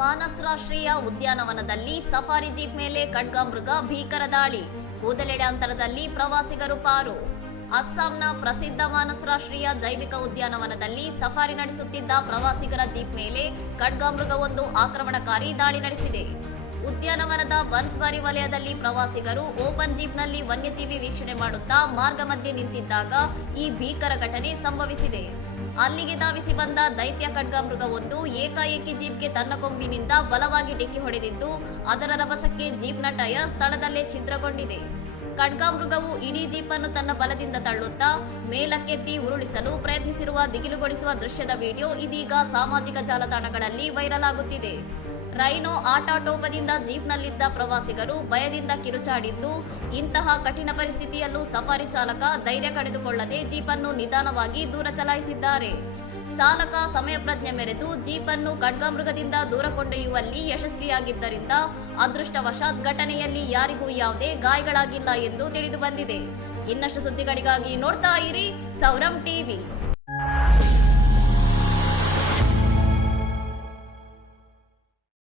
ಮಾನಸ್ ರಾಷ್ಟ್ರೀಯ ಉದ್ಯಾನವನದಲ್ಲಿ safari jeep ಮೇಲೆ ಖಡ್ಗಮೃಗ ಭೀಕರ ದಾಳಿ, ಕೂದಲೆಡೆ ಅಂತರದಲ್ಲಿ ಪ್ರವಾಸಿಗರು ಪಾರು. ಅಸ್ಸಾಂನ ಪ್ರಸಿದ್ಧ ಮಾನಸ್ ರಾಷ್ಟ್ರೀಯ ಜೈವಿಕ ಉದ್ಯಾನವನದಲ್ಲಿ ಸಫಾರಿ ನಡೆಸುತ್ತಿದ್ದ ಪ್ರವಾಸಿಗರ ಜೀಪ್ ಮೇಲೆ ಖಡ್ಗಮೃಗವೊಂದು ಆಕ್ರಮಣಕಾರಿ ದಾಳಿ ನಡೆಸಿದೆ. ಉದ್ಯಾನವನದ ಬನ್ಸ್ಬರಿ ವಲಯದಲ್ಲಿ ಪ್ರವಾಸಿಗರು ಓಪನ್ ಜೀಪ್ನಲ್ಲಿ ವನ್ಯಜೀವಿ ವೀಕ್ಷಣೆ ಮಾಡುತ್ತಾ ಮಾರ್ಗ ಮಧ್ಯೆ ನಿಂತಿದ್ದಾಗ ಈ ಭೀಕರ ಘಟನೆ ಸಂಭವಿಸಿದೆ. ಅಲ್ಲಿಗೆ ಧಾವಿಸಿ ಬಂದ ದೈತ್ಯ ಖಡ್ಗಮೃಗವೊಂದು ಏಕಾಏಕಿ ಜೀಪ್ಗೆ ತನ್ನ ಕೊಂಬಿನಿಂದ ಬಲವಾಗಿ ಡಿಕ್ಕಿ ಹೊಡೆದಿದ್ದು, ಅದರ ರಭಸಕ್ಕೆ ಜೀಪ್ನ ಟೈರ್ ಸ್ಥಳದಲ್ಲೇ ಛಿದ್ರಗೊಂಡಿದೆ. ಖಡ್ಗಮೃಗವು ಇಡೀ ಜೀಪನ್ನು ತನ್ನ ಬಲದಿಂದ ತಳ್ಳುತ್ತಾ ಮೇಲಕ್ಕೆತ್ತಿ ಉರುಳಿಸಲು ಪ್ರಯತ್ನಿಸಿರುವ ದಿಗಿಲುಗೊಳಿಸುವ ದೃಶ್ಯದ ವಿಡಿಯೋ ಇದೀಗ ಸಾಮಾಜಿಕ ಜಾಲತಾಣಗಳಲ್ಲಿ ವೈರಲ್ ಆಗುತ್ತಿದೆ. ರೈನೋ ಆಟಾಟೋಪದಿಂದ ಜೀಪ್ನಲ್ಲಿದ್ದ ಪ್ರವಾಸಿಗರು ಭಯದಿಂದ ಕಿರುಚಾಡಿದ್ದು, ಇಂತಹ ಕಠಿಣ ಪರಿಸ್ಥಿತಿಯಲ್ಲೂ ಸಫಾರಿ ಚಾಲಕ ಧೈರ್ಯ ಕಳೆದುಕೊಳ್ಳದೆ ಜೀಪನ್ನು ನಿಧಾನವಾಗಿ ದೂರ ಚಲಾಯಿಸಿದ್ದಾರೆ. ಚಾಲಕ ಸಮಯ ಪ್ರಜ್ಞೆ ಮೆರೆದು ಜೀಪನ್ನು ಖಡ್ಗಮೃಗದಿಂದ ದೂರ ಕೊಂಡೊಯ್ಯುವಲ್ಲಿ ಯಶಸ್ವಿಯಾಗಿದ್ದರಿಂದ ಅದೃಷ್ಟವಶಾತ್ ಘಟನೆಯಲ್ಲಿ ಯಾರಿಗೂ ಯಾವುದೇ ಗಾಯಗಳಾಗಿಲ್ಲ ಎಂದು ತಿಳಿದು ಬಂದಿದೆ. ಇನ್ನಷ್ಟು ಸುದ್ದಿಗಳಿಗಾಗಿ ನೋಡ್ತಾ ಇರಿ ಸೌರಂ ಟಿವಿ.